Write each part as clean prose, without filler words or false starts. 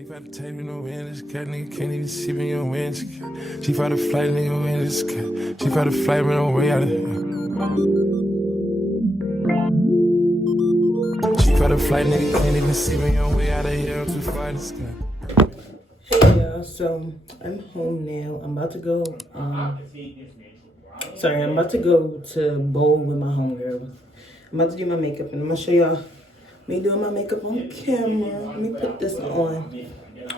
She tried to take me no win this cat, nigga can't even see me on win this cat. She tried to flight, nigga win this cat. She tried to flight me no way out of here. She tried to flight, nigga can't even see me on way out of here. I'm too far in the sky. Hey y'all, so I'm home now. I'm about to go, I'm about to go to bowl with my homegirl. I'm about to do my makeup and I'm gonna show y'all me doing my makeup on camera. Let me put this on.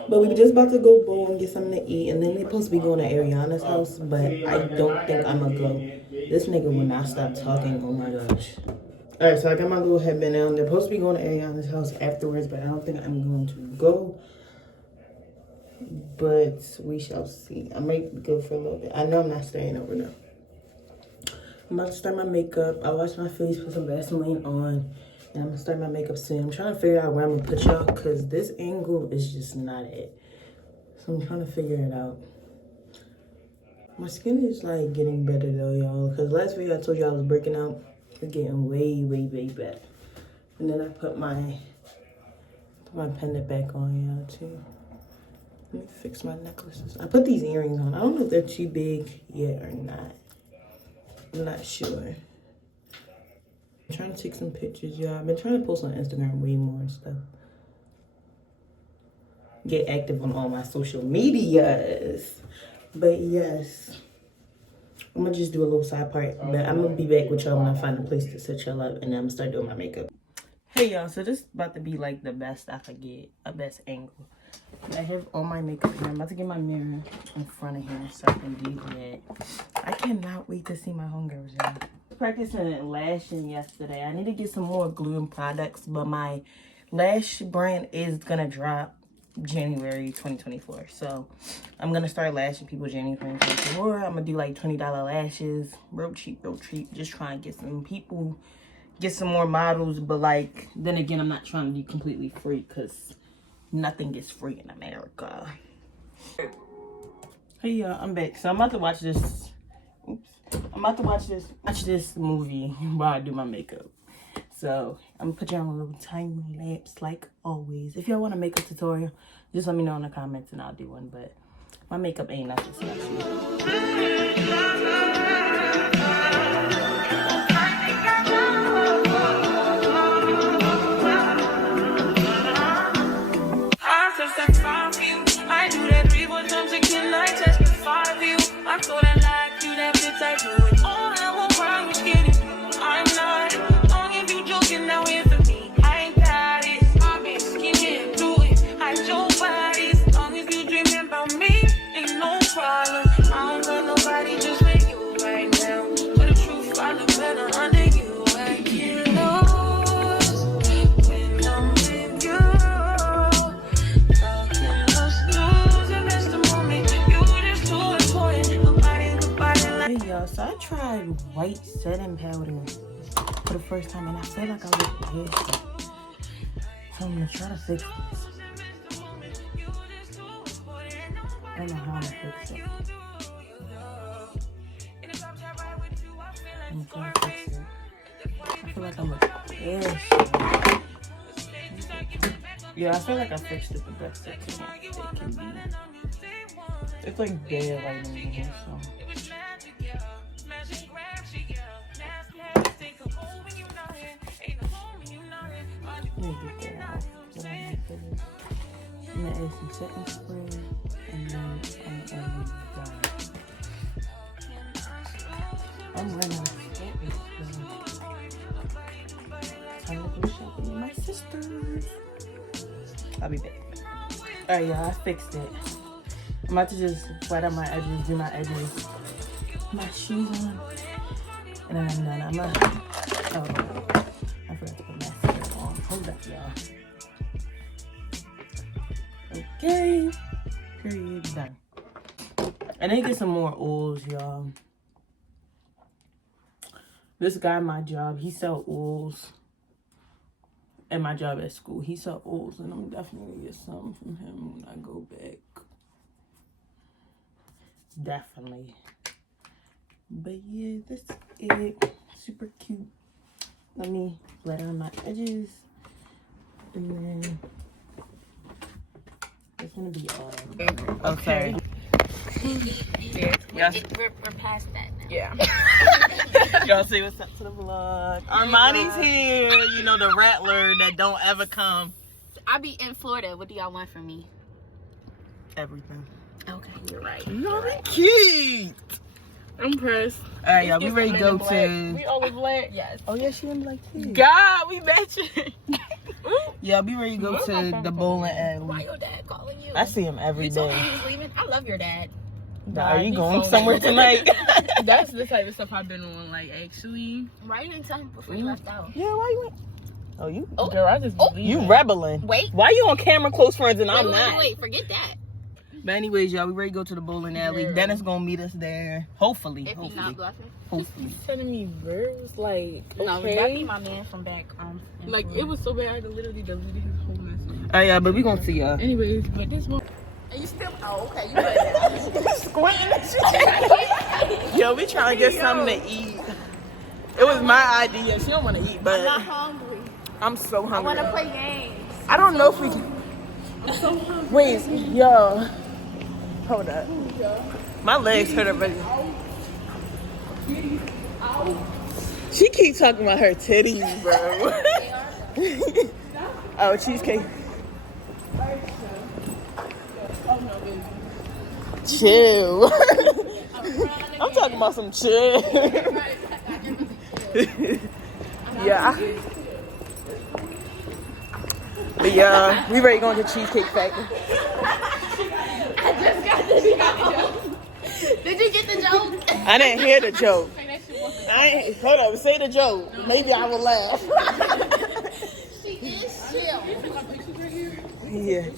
But we were just about to go bowl and get something to eat, and then we're supposed to be going to Ariana's house, but I don't think I'm gonna go. This nigga will not stop talking, oh my gosh. Alright, so I got my little headband on. They're supposed to be going to Ariana's house afterwards, but I don't think I'm going to go. But we shall see. I might go for a little bit. I know I'm not staying over now. I'm about to start my makeup. I washed my face, put some Vaseline on, and I'm gonna start my makeup soon. I'm trying to figure out where I'm gonna put y'all because this angle is just not it. So I'm trying to figure it out. My skin is like getting better though, y'all. Because last video I told you I was breaking out. It's getting way, way, way better. And then I put my pendant back on, y'all, too. Let me fix my necklaces. I put these earrings on. I don't know if they're too big yet or not. I'm not sure. I'm trying to take some pictures, y'all. I've been trying to post on Instagram way more and stuff. Get active on all my social medias. But yes, I'm gonna just do a little side part. But I'm gonna be back with y'all when I find a place to set y'all up, and then I'm gonna start doing my makeup. Hey y'all, so this is about to be like the best I could get, a best angle. I have all my makeup here. I'm about to get my mirror in front of here so I can do that. I cannot wait to see my homegirls, y'all. Practicing lashing yesterday. I need to get some more glue and products, but my lash brand is gonna drop January 2024. So I'm gonna start lashing people January 2024. I'm gonna do like $20 lashes, real cheap, just try and get some people, get some more models. But like, then again, I'm not trying to do completely free because nothing is free in America. Hey y'all, I'm back. So I'm about to watch this. Oops. I'm about to watch this movie while I do my makeup. So I'm gonna put you on a little time lapse like always. If y'all want a makeup tutorial, just let me know in the comments and I'll do one. But my makeup ain't nothing special. I do that 3 more times again. I testify for you. I'm so that like you, that bitch. I do it all. I won't cry, I'm kidding. I'm not. Long if you joking, now here for me. I ain't got it. I've been skinny do it. I your body. As long as you dreaming about me, ain't no problem. I don't got nobody just with you right now. For the truth, I look better under you. I get lost when I'm with you. Hey y'all, so I tried white setting powder for the first time and I feel like I look pissed. So I'm gonna try to fix this. I don't know how to fix it. I'm gonna try to fix it. I feel like I look pissed. Yeah, I feel like I fixed it the best it can be. It's like daylight in here, so. I'm gonna add some setting spray and then I'm gonna add I'm running out of setting spray. Time to go shopping with my sisters. I'll be back. Alright y'all, I fixed it. I'm about to just wet out my edges, do my edges, my shoes on, and then I'm done. I'm gonna, oh, I forgot to put mascara on. Hold up, y'all. Okay, period, done. I need to get some more oils, y'all. This guy at my job, he sell oils. At my job at school, he sell oils, and I'm definitely gonna get some from him when I go back. Definitely. But yeah, this is it. Super cute. Let me let on my edges. And then It's gonna be on. Okay. We're past that now. Yeah. Y'all see what's up to the vlog? Armani's here. You know, the rattler that don't ever come. I'll be in Florida. What do y'all want from me? Everything. Okay, you're right. Y'all be cute. I'm pressed. All right, y'all. We ready to go to. We all in black. Yes. Oh yeah, she in black too. God, we matching. Yeah, we ready to go to the bowling Why alley. your dad calling you? I see him every You told me day. he was leaving. I love your dad. Are you he going phoned somewhere me. tonight? That's the type of stuff I've been on. Like, actually. Why you didn't tell him before you left out? Yeah, why you went? Oh, you? Girl, I just believe You rebelling. Wait. Why you on camera close friends and I'm wait, not? wait, forget that. But anyways, y'all, we ready to go to the bowling alley. Yeah. Dennis gonna meet us there. Hopefully. If he's not bluffing. Hopefully. He's sending me verbs like, No, okay. that be my man from back. In Like, Florida. it was so bad I literally deleted his whole message. Oh yeah, but we gonna see y'all. Anyways, but this one. And you still? Oh, okay. You better. Squinting. Yo, we trying to get something to eat. It was my idea. She don't want to eat, but I'm not hungry. I'm so I hungry. want to play games. I don't know if we can. Wait, yo. Hold up. My legs hurt already. She keep talking about her titties, bro. Oh, cheesecake. Chill. I'm talking about some chill. Yeah. But yeah, we ready to go to Cheesecake Factory. I just got the joke. Did you get the joke? I didn't hear the joke. Hold up, say the joke. Maybe I will laugh. She is chill. Yeah.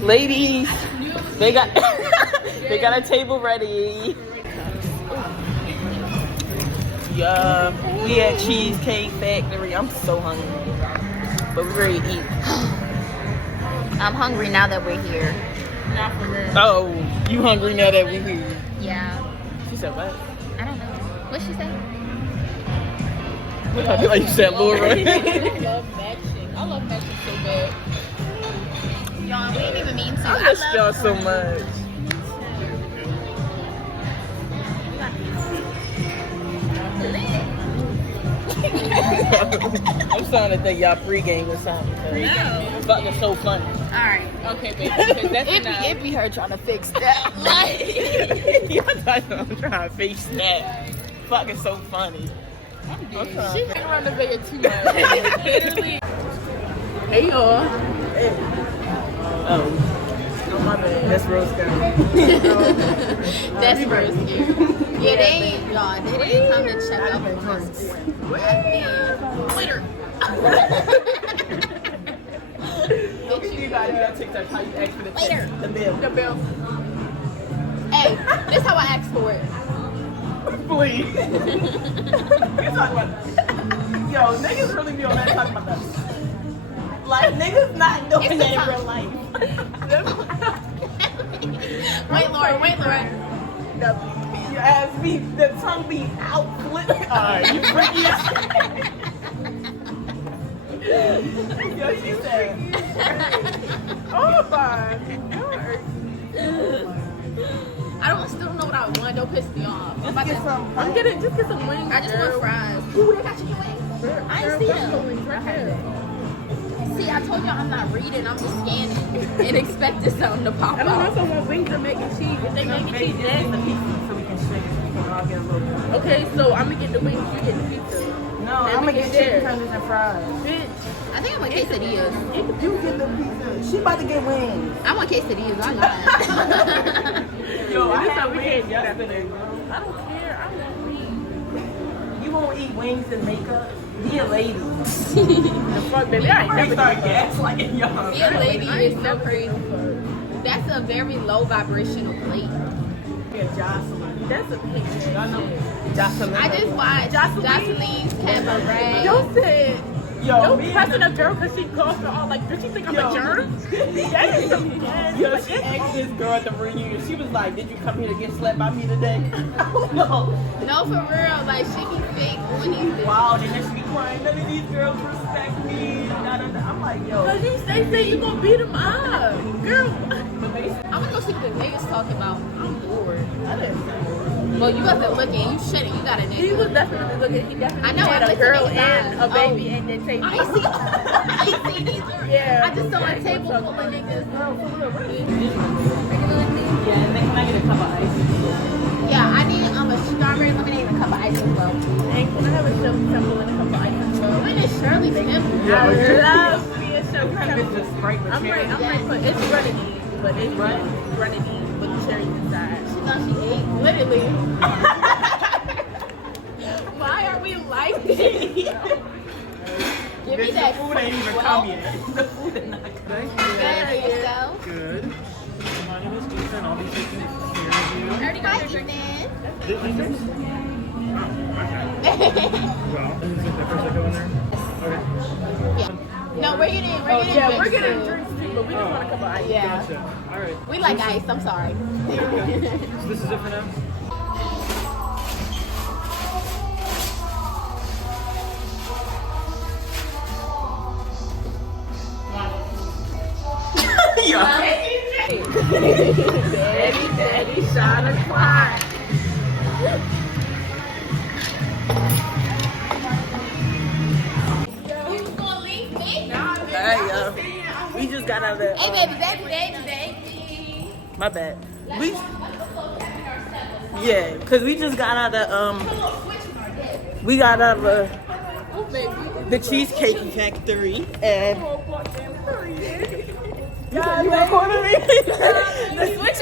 Ladies, they got they got a table ready. Yeah, we at Cheesecake Factory. I'm so hungry, but we're ready to eat. I'm hungry now that we're here. Not for real. Oh, you hungry now that we here? Yeah. She said what? I don't know. What'd she say? I feel like you said Laura. I love matching. I love matching so bad. Y'all, we didn't even mean to. I miss y'all so much. I'm starting to think y'all pregame or something. No. Fucking so funny. Alright. Okay, baby. Because that's enough. It be her trying to fix that. Y'all thought I'm trying to face that. Fucking so funny. She been around the Bay too much. Literally. Hey, y'all. Oh, my bad. That's Rose Girl. That's first year. Yeah, they ain't, y'all. They didn't come to check out on us. Twitter. You got TikTok. How you ask for the Later. The bill. The bill. Hey, this how I asked for it. Please. You talking about yo, niggas really be on that talking about that. Like niggas not doing It's that in the real life. Wait, Laura. Your ass be the tongue be out flipping. Alright, you freaky as yo, she said. Oh my. I still don't know what I want. Don't piss me off. Just get some. Just get some wings. I just want fries. Ooh, they got chicken wings. I ain't see them. See, I told y'all I'm not reading. I'm just scanning and expecting something to pop I don't up. also want wings or mac and cheese. If they mac and cheese, the nasty. pizza so we can shake it. We can all get a little bit. Okay, so I'm gonna get the wings. You get the pizza. No, Then I'm we gonna can get chicken share. tenders and fries. Bitch, I think I want quesadillas. You get the pizza. She about to get wings. I want quesadillas. I know that. Yo, I This had how we wings can't do that. yesterday, bro. I don't care. I want wings. You won't eat wings and makeup? Be a lady. The fuck, baby. I ain't never start done that. gaslighting y'all. Be a lady is so crazy. That's a very low vibrational plate. Yeah, Jocelyn. That's a picture. I know. Jocelyn. I just watched Jocelyn's Cabaret. Yo said, Yo, don't me and pressing the- a girl because she calls her all like, does she think I'm Yo. a germ? That is some gas. Yo, she asked this girl at the reunion. She was like, "Did you come here to get slapped by me today?" Oh no. No, for real. Like, she be fake on these bitches. Wow, then she be crying. None of these girls respect me. Da, da, da. I'm like, yo. Because they say you gonna beat him up. Girl. I'm gonna go see what the niggas talking about. I'm bored. I didn't say. Well, you wasn't looking. You shouldn't. You got a He nigga. was definitely looking. He definitely I know, had I a looked girl at his and a eyes. baby Oh. and then take. I ain't see. I ain't seen either. Yeah. I just saw a table full of niggas. Yeah, and then can I get a cup of ice? Yeah, I need a strawberry lemonade and a cup of ice as well. And can I have a Shirley Temple and a cup of ice as well? When is Shirley Temple? I love me a Shirley Temple. Just Sprite with I'm cherry. right, but it's running, but it's running with cherries inside. She thought she ate. Literally. Why are we like this? Give me that. Food ain't even come yet. The food is not coming. Good yourself. Good. My name is Ethan. I'll be taking care of you. I already got your drink. Well, is it the first I go in there? Okay. No, we're getting We're getting drinks too. drinks too, but we just want a cup of ice. Yeah. Gotcha. All right. We like ice. I'm sorry. So this is it for now? Daddy, shot a clock. You gonna leave me? Hey, yo. We just got out of the. Hey, baby. My bad. Yeah, because we just got out of we got out of the Cheesecake Factory and you recording me? The switch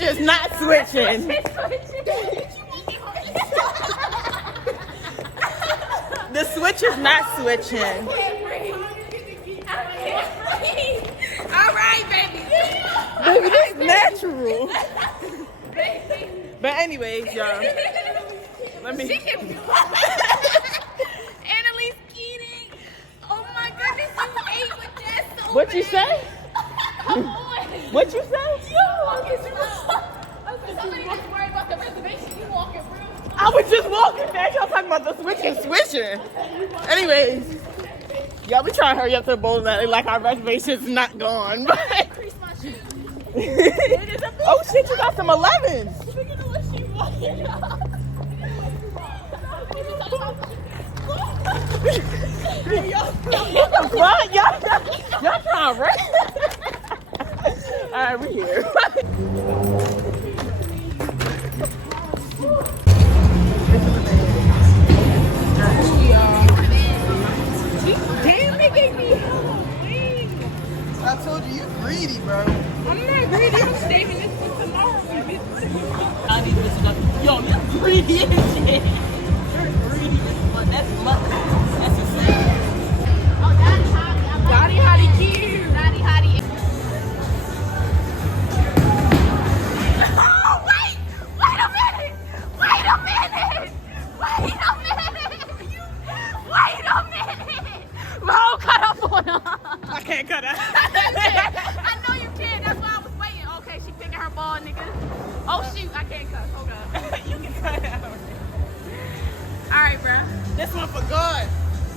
is not switching. The switch is not switching. All right, baby. Baby, this is natural. But anyways, y'all. Let me. Annalise Keating. Oh my goodness, you ate with that so What you bad. say? Come on. What you say? You walking through. Somebody was worried about the reservation. You walking through. I was just walking back. Y'all talking about the switching. Anyways, y'all, we trying to hurry up to the bowling alley like our reservation's not gone. But Crease my shoes. oh shit, you got some 11s. Look at what she walking up. What? Y'all trying to run? Alright, we here. Damn, they gave me I told you, you greedy, bro. I'm not greedy. I'm saving this for tomorrow. Yo, you're greedy as shit. You're greedy as fuck. That's luck. That's a sin. Oh, Daddy Hottie. Daddy Hottie cute. Daddy Hottie. Oh, wait a minute. Bro, cut up on her. I can't cut out. I know you can. That's why I was waiting. Okay, she picking her ball, nigga. Oh shoot, I can't cut. Hold up. You can cut out. All right, bro. This one for God.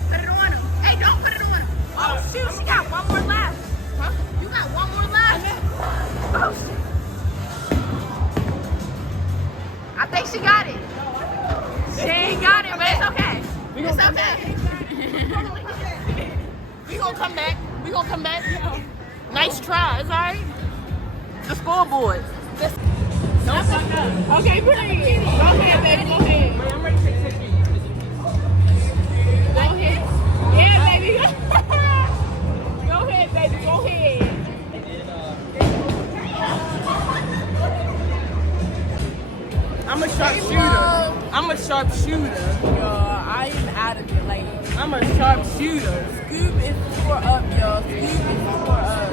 Put it on him. Hey, don't put it on him. Oh shoot, she got one more left. Huh? You got one more left. Oh shoot. I think she got it. She ain't got it, but it's okay. It's okay. We gonna come back. Nice try. It's alright. The scoreboard. Don't fuck up. Okay, put it in. Go ahead, baby. Go ahead. I'm ready to take pictures. Go ahead. Yeah, baby. Go ahead, baby. Go ahead. I'm a sharpshooter. I am out of it, lady. I'm a sharpshooter. Scoop is 4 up, y'all. Scoop is 4 up.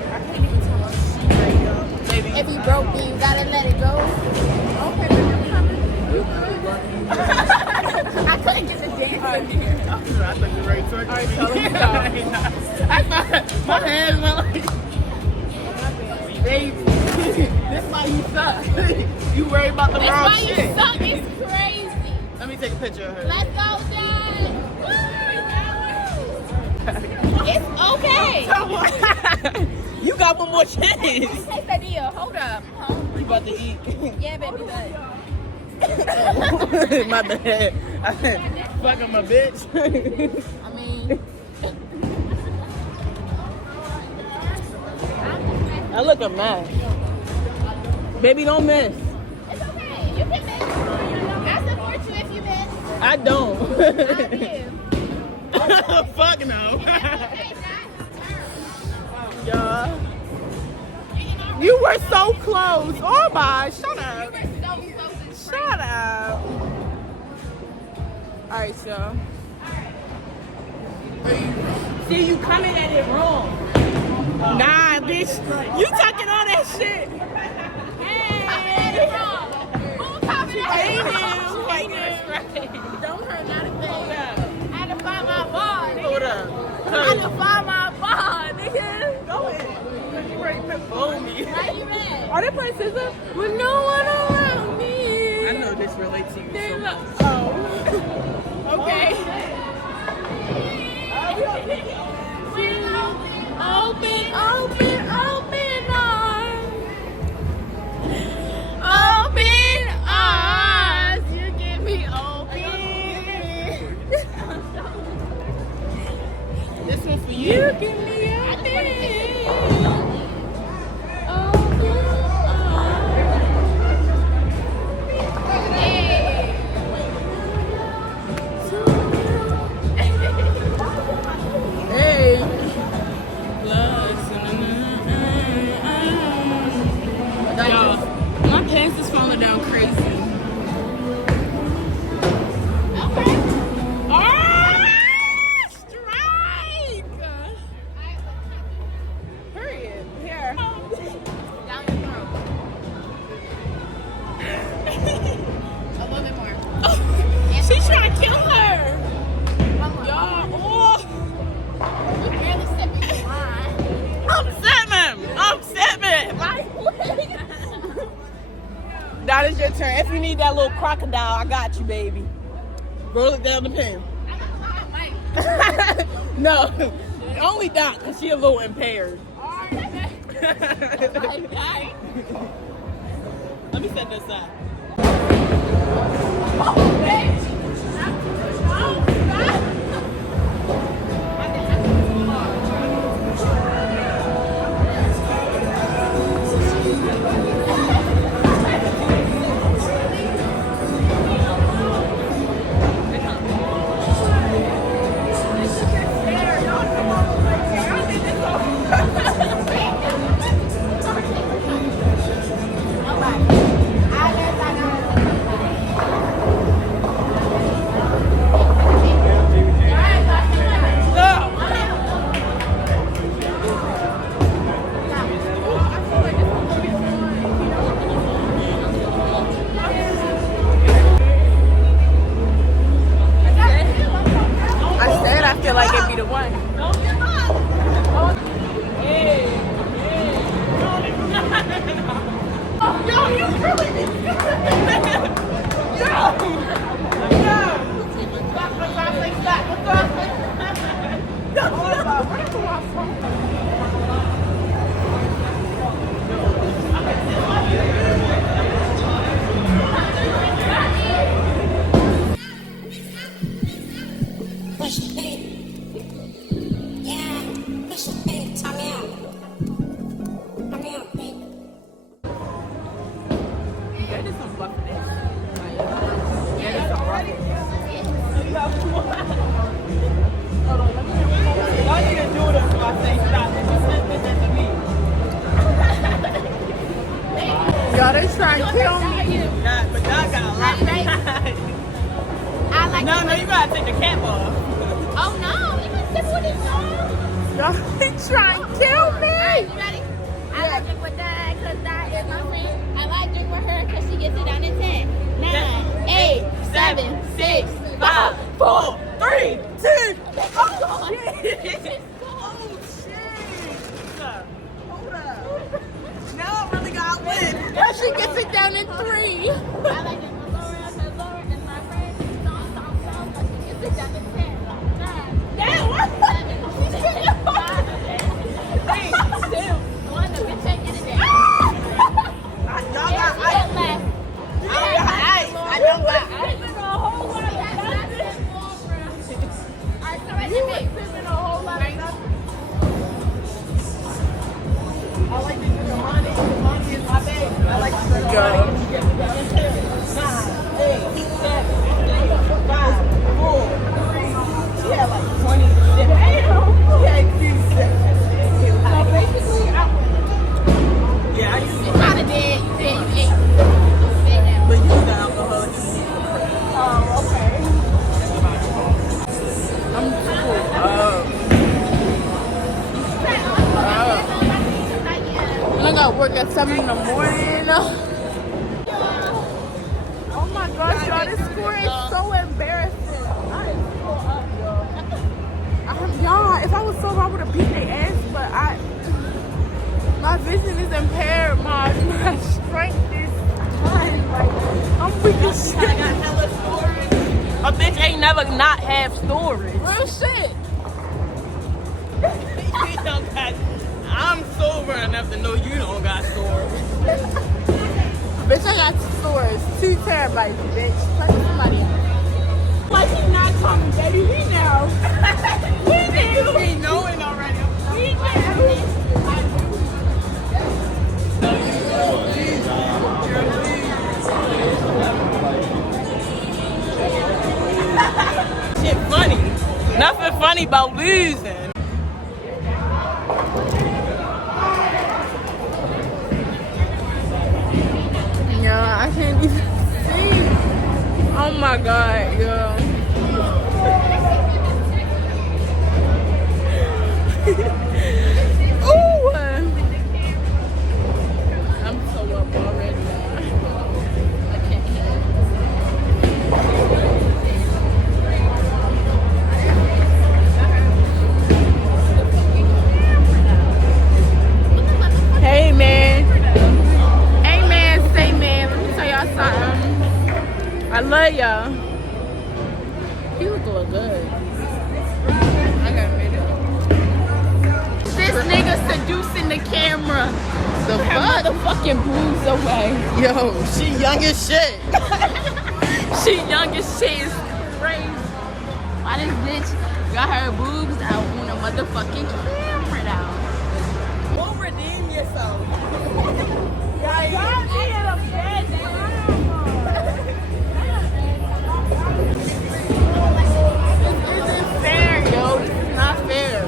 I can't even tell my shit right, y'all. Baby. If you broke, then you gotta let it go. Okay, baby, I'm coming. I couldn't get the dance. I thought you were ready to twerk. Alright, tell them stop. I thought my hands went like, baby, this why you suck. You worry about the That's wrong why you shit. suck. It's crazy. Let me take a picture of her. Let's go, Dad. Woo! It's okay. You got one more chance. Taste that deal. Hold up. You about to eat. Yeah, baby, but. My bad. Fucking my bitch. I mean. I look a mess. Baby, don't miss. It's okay. You can miss. I support you if you miss. I don't. I do. Fuck no. Yeah. You were so close. Oh my, shut up. Shut up. Alright, so. See, you coming at it wrong. Nah, bitch. You talking all that shit. Hey, who's coming at it wrong? Don't hurt not a thing. I had to find my bond. Hold up. I had to find my bond, nigga. Go ahead. You ready to blow me. Now you ready? Are they playing scissors? With no one around me. I know this relates to you so much. Oh. Okay. Open arms. Open arms. You give me open. This one's for you. You give me open. Hey. Y'all, my pants is falling down crazy. Okay. Strike! Period. Here. Down your throat. A little bit more. She's trying to kill her. One more. Y'all, oh. You barely sipping your wine. I'm sipping. Like, that is your turn. If you need that little crocodile, I got you, baby. Roll it down the pen. No, only Doc, because she a little impaired. Let me set this up. I feel like it'd be the one. Yo, you really need Y'all, they trying to kill me. Nah, but y'all got a lot. I like No, you gotta take the cap off. Oh no, you can sip with it on. Y'all, they trying to kill me. Alright, you ready? I like drink with that because that is my friend. I like drink with her because she gets it down in 10, 9, 8, 7, 6, 5, 4, 3, 2. Oh, shit. Hold up. Now I really got win. Now she gets it down in 3. I like it with Laura because Laura is my friend. Because she gets it down in 10, 9, Yeah, what? 7, got work at 7 in the morning. Oh my gosh, y'all, this score is so embarrassing. I am so up, y'all. Y'all, if I was sober, I would have beat their ass, but my vision is impaired. My strength is fine. Like, I'm weak as shit. I got hella stories. A bitch ain't never not have stories. Real shit. I'm sober enough to know you don't got stories. Bitch, I got stories. 2 terabytes, bitch. Play with somebody else. Like he not coming, baby. We know. We knew. We knowing already. We knew. Shit funny. Nothing funny about losing. Yo, I can't even see. Oh my god, yo. Ooh. I'm so up already. I can't hear. Hey man. Hey man, say man. Let me tell y'all something. I love y'all. You look good. I got made up. This nigga seducing the camera. The motherfucking boobs away. Yo, she young as shit. She young as shit. It's crazy. Why this bitch got her boobs out on a motherfucking camera now? Go redeem yourself. Y'all being a bad drama. This isn't fair, yo. This is not fair.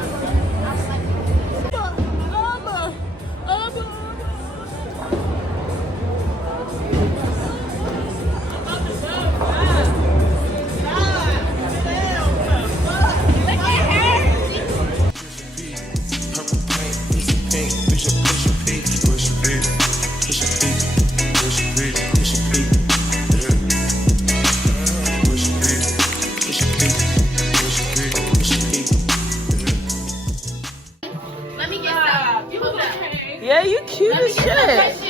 Yeah, you cute as shit.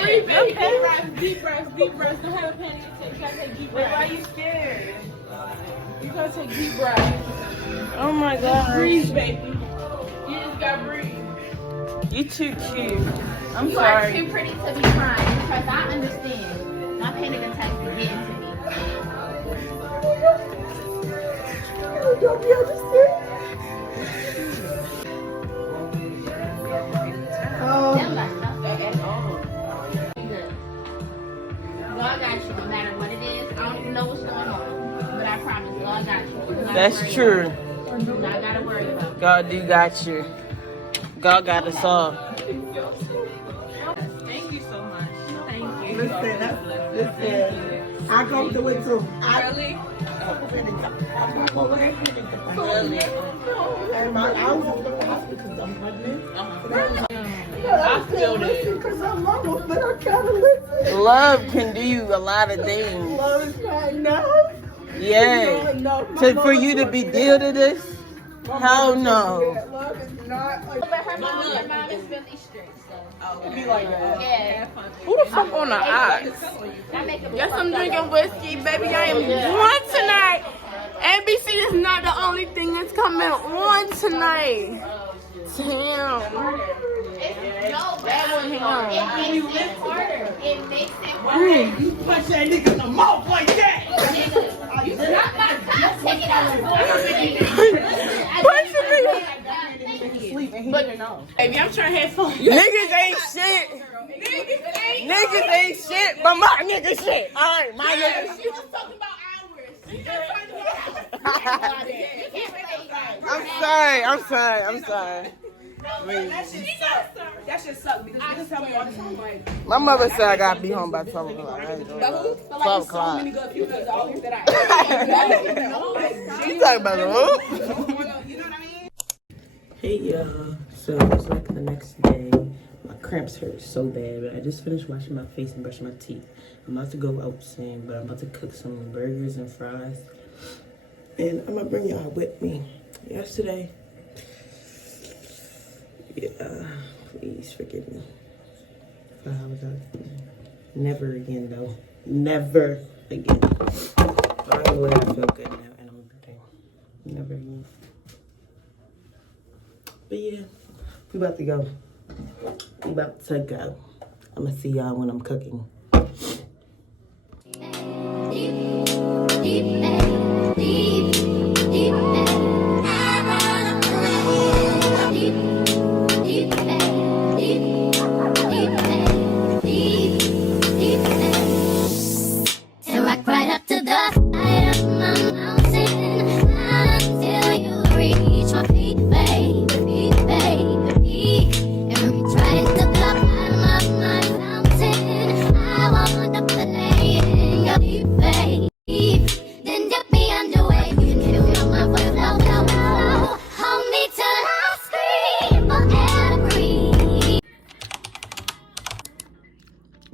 Deep breaths. Don't have a panic attack. You gotta take deep breaths. Why are you scared? You gotta take deep breaths. Oh my god. Breathe, baby. You just gotta breathe. You too cute. I'm sorry. You are too pretty to be crying because I understand. My panic attacks are getting to me. Don't be understand. Them got nothing at all. Good. God got you no matter what it is. I don't even know what's going on. But I promise God got you. That's true. You not gotta worry about it. God do got you. God got us all. Thank you so much. Thank you. Listen, I go through it too. Really? Really? And I was at the hospital because I'm pregnant. I feel that. Because I'm mama, but I gotta listen. Love can do a lot of things. Love is not enough. Yeah. For you to be deal to this? Hell no. Love is not like. But her mom is really strict, so. It be like that. Yeah. Who the fuck on the eyes? I make a Yes, I'm drinking whiskey, baby. I am on tonight. NBC is not the only thing that's coming on tonight. Damn. No, that one it makes it harder. It makes it harder. You punch that nigga in the mouth like that. You drop my cup, take it out. Punch me. But Baby, I'm trying to have fun. Niggas ain't shit. Niggas ain't shit, but my nigga shit. All right, my nigga. she was talking about hours. She just talking about hours. I'm sorry. That shit sucks because niggas tell me all the time, like, My mother said I gotta be home by 12 o'clock. I ain't doing that. 12 o'clock. so many good people that all that I She talking about who? you know what I mean? Hey y'all, so it's like the next day. My cramps hurt so bad, but I just finished washing my face and brushing my teeth. I'm about to go out soon, but I'm about to cook some burgers and fries. And I'm gonna bring y'all with me. Yesterday, yeah, please forgive me for how I was out. Never again though, never again. I know I feel good now and I'm everything. Never again. But yeah, we about to go. We about to go. I'm gonna see y'all when I'm cooking.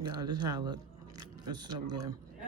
Y'all, this is how I look. It's so good.